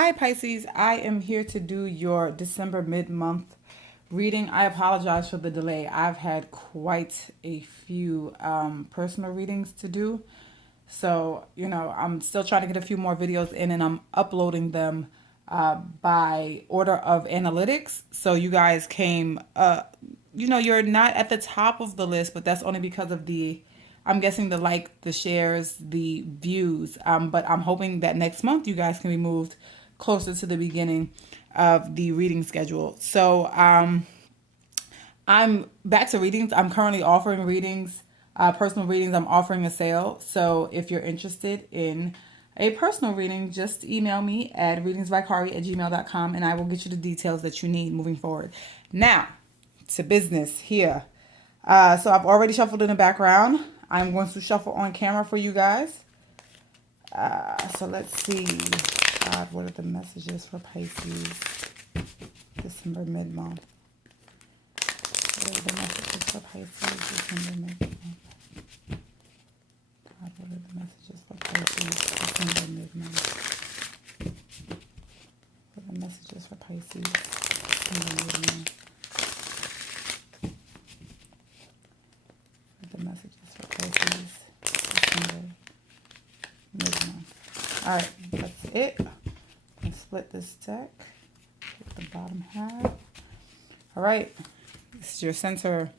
Hi Pisces, I am here to do your December mid-month reading. I apologize for the delay. I've had quite a few personal readings to do. So, I'm still trying to get a few more videos in and I'm uploading them by order of analytics. So you guys came, you're not at the top of the list, but that's only because of I'm guessing the shares, the views. But I'm hoping that next month you guys can be moved closer to the beginning of the reading schedule. So I'm back to readings. I'm currently offering readings, personal readings. I'm offering a sale. So if you're interested in a personal reading, just email me at readingsbykari@gmail.com and I will get you the details that you need moving forward. Now, to business here. So I've already shuffled in the background. I'm going to shuffle on camera for you guys. So let's see. God, what are the messages for Pisces? December mid-month. What are the messages for Pisces? December mid-month. God, what are the messages for Pisces? December mid-month. What are the messages for Pisces? December mid-month. What are the messages for Pisces? December mid-month. All right, that's it. Split this deck. Get the bottom half. All right. This is your center,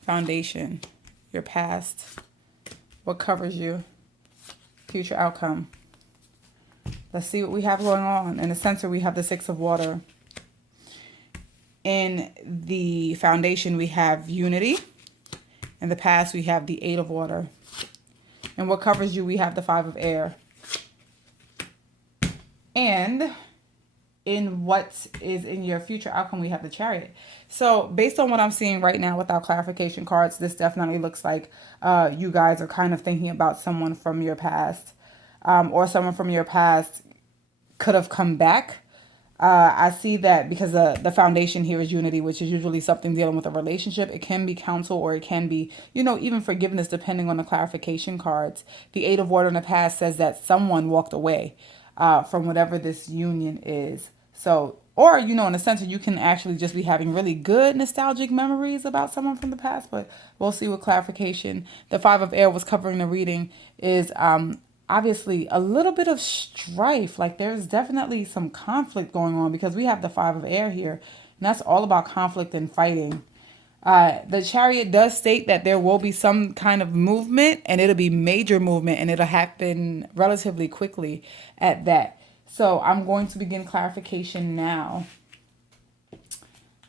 foundation, your past, what covers you, future outcome. Let's see what we have going on. In the center, we have the Six of Water. In the foundation, we have unity. In the past, we have the Eight of Water. And what covers you, we have the Five of Air. And in what is in your future outcome, we have the Chariot. So based on what I'm seeing right now without clarification cards, this definitely looks like you guys are kind of thinking about someone from your past, or someone from your past could have come back. I see that because the foundation here is unity, which is usually something dealing with a relationship. It can be counsel or it can be, even forgiveness, depending on the clarification cards. The Eight of Water in the past says that someone walked away from whatever this union is. So, or, in a sense, you can actually just be having really good nostalgic memories about someone from the past, but we'll see what clarification. The Five of Air was covering the reading is obviously a little bit of strife. Like there's definitely some conflict going on because we have the Five of Air here, and that's all about conflict and fighting. The Chariot does state that there will be some kind of movement, and it'll be major movement, and it'll happen relatively quickly at that. So I'm going to begin clarification now.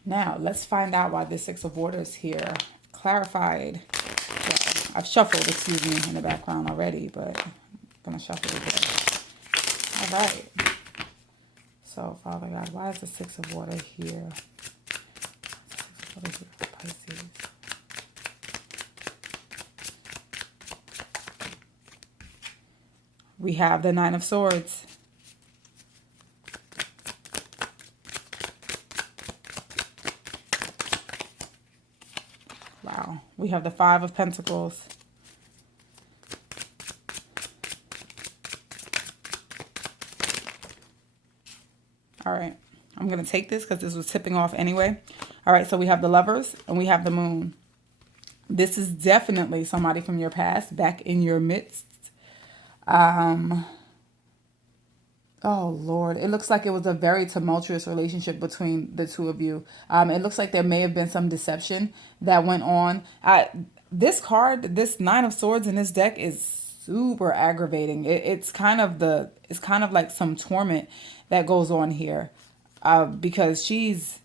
Now, let's find out why the Six of Water is here. Clarified. Well, I've shuffled, excuse me, in the background already, but I'm going to shuffle again. All right. So, Father God, why is the Six of Water here? Six of Water here for Pisces. We have the Nine of Swords. Wow. We have the Five of Pentacles. All right. I'm going to take this because this was tipping off anyway. All right. So we have the Lovers and we have the Moon. This is definitely somebody from your past back in your midst. Oh, Lord. It looks like it was a very tumultuous relationship between the two of you. It looks like there may have been some deception that went on. This card, this Nine of Swords in this deck is super aggravating. It's kind of like some torment that goes on here because she's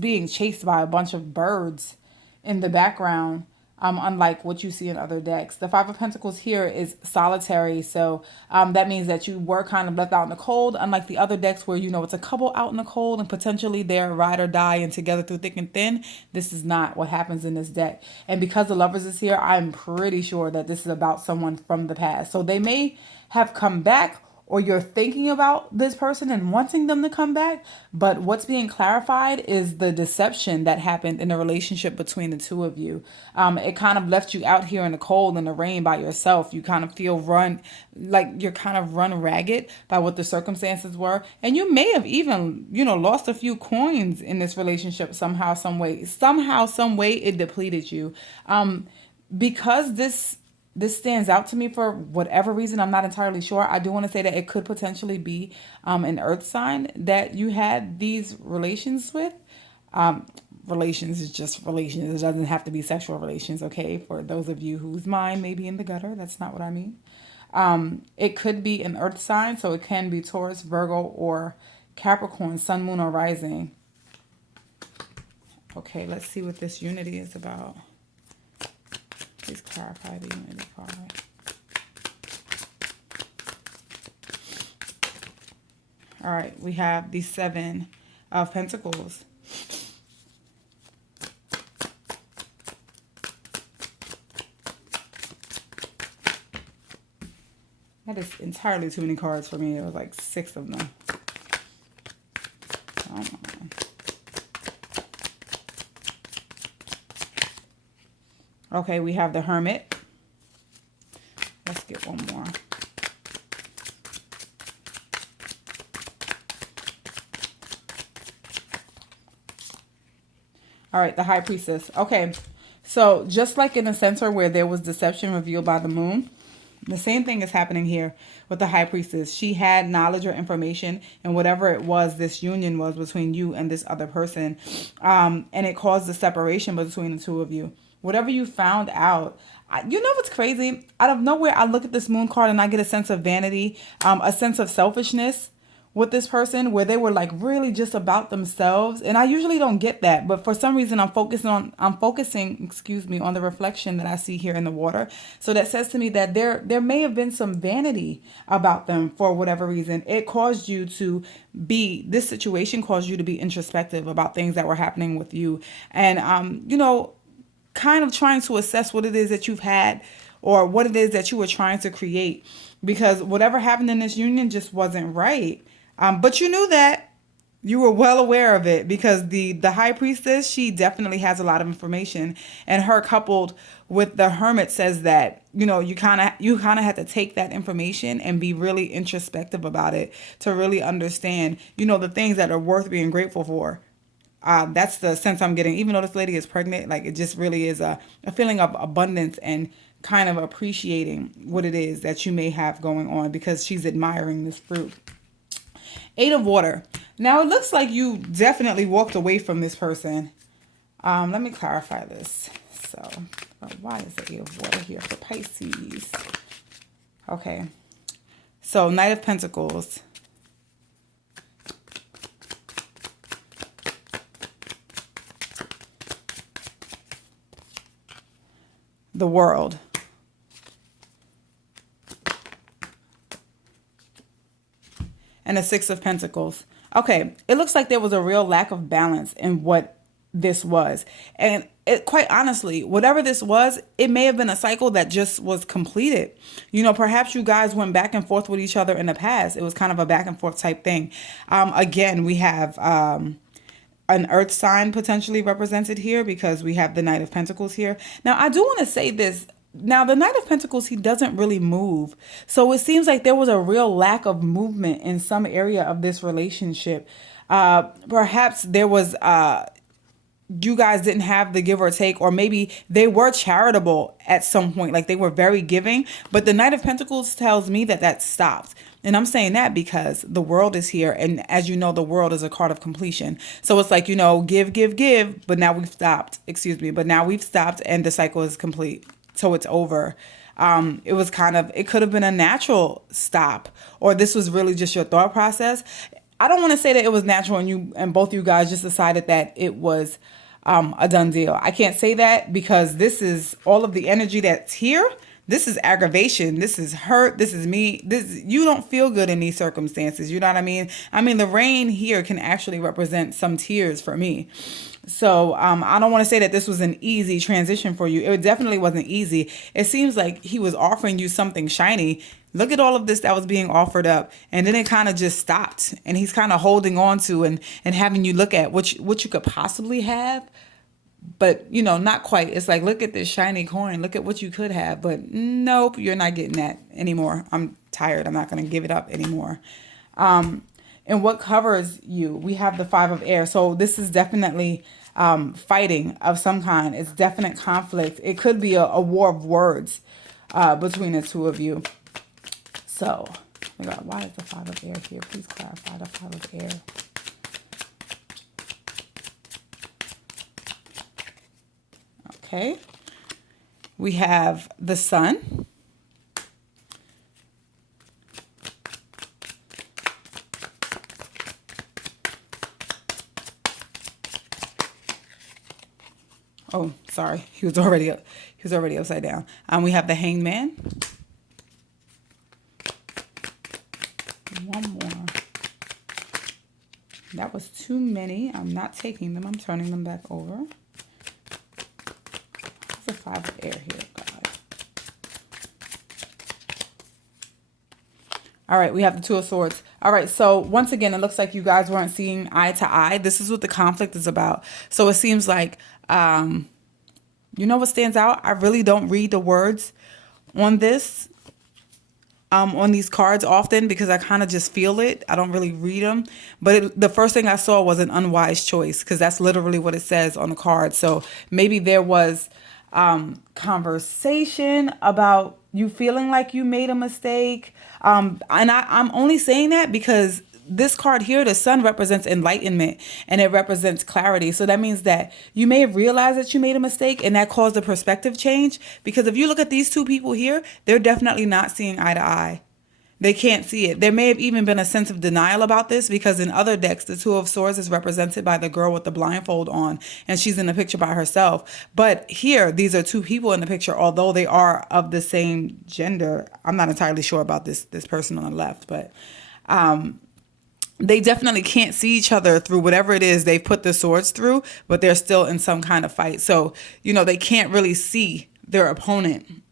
being chased by a bunch of birds in the background. Unlike what you see in other decks. The Five of Pentacles here is solitary, so that means that you were kind of left out in the cold, unlike the other decks where, it's a couple out in the cold and potentially they're ride or die and together through thick and thin. This is not what happens in this deck. And because the Lovers is here, I'm pretty sure that this is about someone from the past. So they may have come back, or you're thinking about this person and wanting them to come back. But what's being clarified is the deception that happened in the relationship between the two of you. It kind of left you out here in the cold and the rain by yourself. You kind of feel like you're kind of run ragged by what the circumstances were. And you may have even, lost a few coins in this relationship somehow, some way. Somehow, some way it depleted you. Because this stands out to me for whatever reason, I'm not entirely sure. I do want to say that it could potentially be an earth sign that you had these relations with. Relations is just relations. It doesn't have to be sexual relations, okay? For those of you whose mind may be in the gutter, that's not what I mean. It could be an earth sign, so it can be Taurus, Virgo, or Capricorn, sun, moon, or rising. Okay, let's see what this unity is about. Please clarify the unity card. All right, we have the 7 of Pentacles. That is entirely too many cards for me. It was like 6 of them. Come on. Okay, we have the Hermit. Let's get one more. All right, the High Priestess. Okay, so just like in the center where there was deception revealed by the moon, the same thing is happening here with the High Priestess. She had knowledge or information, and whatever it was, this union was between you and this other person, and it caused the separation between the two of you. Whatever you found out, you know what's crazy? Out of nowhere, I look at this moon card and I get a sense of vanity, a sense of selfishness with this person where they were like really just about themselves. And I usually don't get that, but for some reason I'm focusing, on the reflection that I see here in the water. So that says to me that there may have been some vanity about them for whatever reason. It caused you to this situation caused you to be introspective about things that were happening with you. And, kind of trying to assess what it is that you've had or what it is that you were trying to create, because whatever happened in this union just wasn't right. But you knew that. You were well aware of it, because the High Priestess, she definitely has a lot of information, and her coupled with the Hermit says that, you kind of have to take that information and be really introspective about it to really understand, the things that are worth being grateful for. That's the sense I'm getting. Even though this lady is pregnant, like it just really is a feeling of abundance and kind of appreciating what it is that you may have going on, because she's admiring this fruit. 8 of Water. Now it looks like you definitely walked away from this person. Let me clarify this. So why is the 8 of Water here for Pisces? Okay. So Knight of Pentacles. The World. And the 6 of Pentacles. Okay, it looks like there was a real lack of balance in what this was. And quite honestly, whatever this was, it may have been a cycle that just was completed. Perhaps you guys went back and forth with each other in the past. It was kind of a back and forth type thing. Again, we have an earth sign potentially represented here, because we have the Knight of Pentacles here. Now, I do want to say this. Now, the Knight of Pentacles, he doesn't really move. So it seems like there was a real lack of movement in some area of this relationship. Perhaps there was, you guys didn't have the give or take, or maybe they were charitable at some point. Like they were very giving. But the Knight of Pentacles tells me that stopped. And I'm saying that because the World is here. And as you know, the World is a card of completion. So it's like, give. But now we've stopped. But now we've stopped and the cycle is complete. So it's over. It could have been a natural stop, or this was really just your thought process. I don't want to say that it was natural and both you guys just decided that it was a done deal. I can't say that, because this is all of the energy that's here. This is aggravation. This is hurt. This is me. You don't feel good in these circumstances. You know what I mean? The rain here can actually represent some tears for me. So I don't want to say that this was an easy transition for you. It definitely wasn't easy. It seems like he was offering you something shiny, Look at all of this that was being offered up, and then it kind of just stopped. And he's kind of holding on to and having you look at what you could possibly have, but not quite. It's like, look at this shiny coin. Look at what you could have, but nope, you're not getting that anymore. I'm tired. I'm not going to give it up anymore. And what covers you? We have the 5 of air. So this is definitely fighting of some kind. It's definite conflict. It could be a war of words between the two of you. So, oh my God, why is the 5 of air here? Please clarify the 5 of air. Okay. We have the sun. Oh, sorry. He was already upside down. We have the hangman. One more. That was too many. I'm not taking them. I'm turning them back over. There's a 5 of air here, guys. All right, we have the 2 of swords. All right, so once again, it looks like you guys weren't seeing eye to eye. This is what the conflict is about. So it seems like, you know what stands out? I really don't read the words on this, on these cards often, because I kind of just feel it. I don't really read them. But the first thing I saw was an unwise choice, because that's literally what it says on the card. So maybe there was conversation about you feeling like you made a mistake. And I'm only saying that because this card here, the sun, represents enlightenment and it represents clarity. So that means that you may have realized that you made a mistake and that caused a perspective change. Because if you look at these 2 people here, they're definitely not seeing eye to eye. They can't see it. There may have even been a sense of denial about this, because in other decks, the 2 of swords is represented by the girl with the blindfold on, and she's in the picture by herself. But here, these are 2 people in the picture, although they are of the same gender. I'm not entirely sure about this person on the left, but they definitely can't see each other through whatever it is they've put the swords through, but they're still in some kind of fight. So, they can't really see their opponent.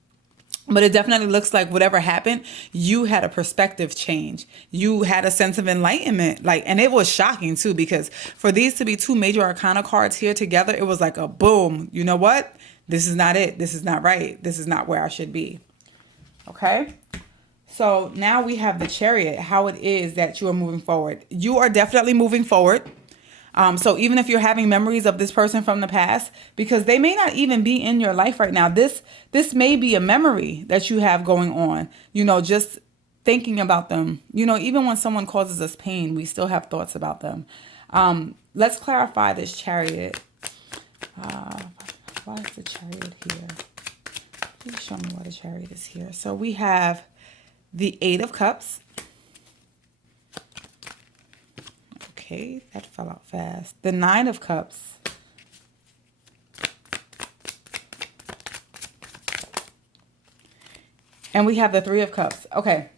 But it definitely looks like whatever happened, you had a perspective change. You had a sense of enlightenment. And it was shocking too, because for these to be 2 major arcana cards here together, it was like a boom. You know what? This is not it. This is not right. This is not where I should be. Okay. So now we have the Chariot, how it is that you are moving forward. You are definitely moving forward. So even if you're having memories of this person from the past, because they may not even be in your life right now, this may be a memory that you have going on, just thinking about them. Even when someone causes us pain, we still have thoughts about them. Let's clarify this Chariot. Why is the Chariot here? Please show me why the Chariot is here. So we have the 8 of Cups. Okay, that fell out fast. The 9 of Cups. And we have the 3 of Cups. Okay.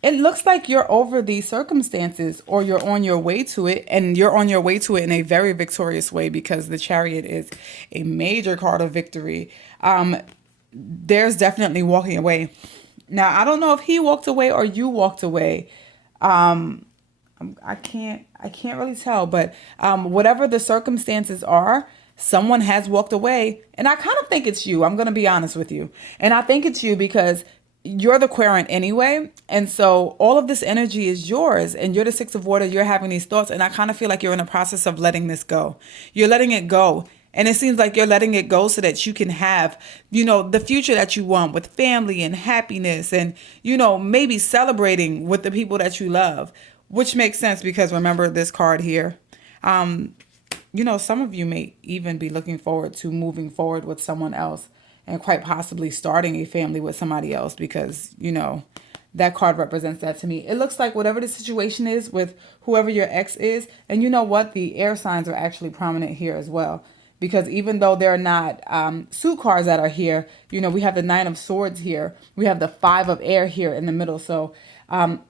It looks like you're over these circumstances, or you're on your way to it, and you're on your way to it in a very victorious way, because the Chariot is a major card of victory. There's definitely walking away. Now, I don't know if he walked away or you walked away. I can't really tell, but whatever the circumstances are, someone has walked away, and I kind of think it's you. I'm going to be honest with you. And I think it's you because you're the querent anyway. And so all of this energy is yours, and you're the 6 of water. You're having these thoughts, and I kind of feel like you're in the process of letting this go. You're letting it go. And it seems like you're letting it go so that you can have, the future that you want, with family and happiness, and, maybe celebrating with the people that you love, which makes sense because remember this card here. Some of you may even be looking forward to moving forward with someone else, and quite possibly starting a family with somebody else, because, that card represents that to me. It looks like whatever the situation is with whoever your ex is, and you know what? The air signs are actually prominent here as well. Because even though they're not suit cards that are here, we have the 9 of Swords here. We have the 5 of air here in the middle. So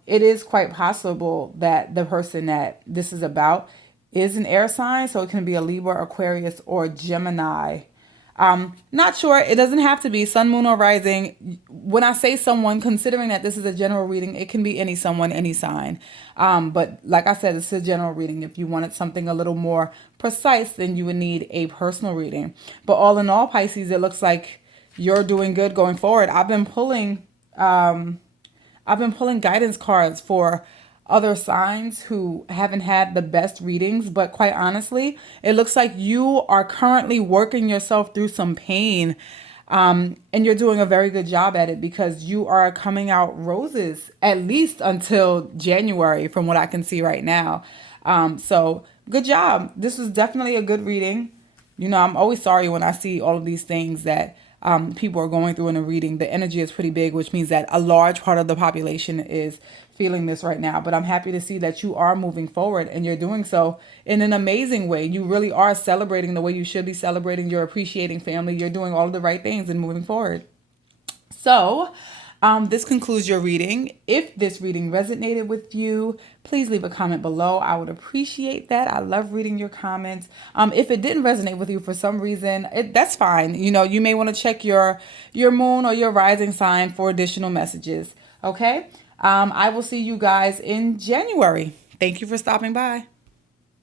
it is quite possible that the person that this is about is an air sign. So it can be a Libra, Aquarius, or Gemini. Not sure. It doesn't have to be sun, moon, or rising. When I say someone, considering that this is a general reading, it can be any someone, any sign. But like I said, it's a general reading. If you wanted something a little more precise, then you would need a personal reading. But all in all, Pisces, it looks like you're doing good going forward. I've been pulling guidance cards for other signs who haven't had the best readings, but quite honestly, it looks like you are currently working yourself through some pain. And you're doing a very good job at it because you are coming out roses at least until January, from what I can see right now. So good job. This was definitely a good reading. You know, I'm always sorry when I see all of these things that people are going through in a reading. The energy is pretty big, which means that a large part of the population is feeling this right now. But I'm happy to see that you are moving forward and you're doing so in an amazing way. You really are celebrating the way you should be celebrating. You're appreciating family. You're doing all of the right things and moving forward. So, this concludes your reading. If this reading resonated with you, please leave a comment below. I would appreciate that. I love reading your comments. If it didn't resonate with you for some reason, that's fine. You know, you may want to check your moon or your rising sign for additional messages. Okay? I will see you guys in January. Thank you for stopping by.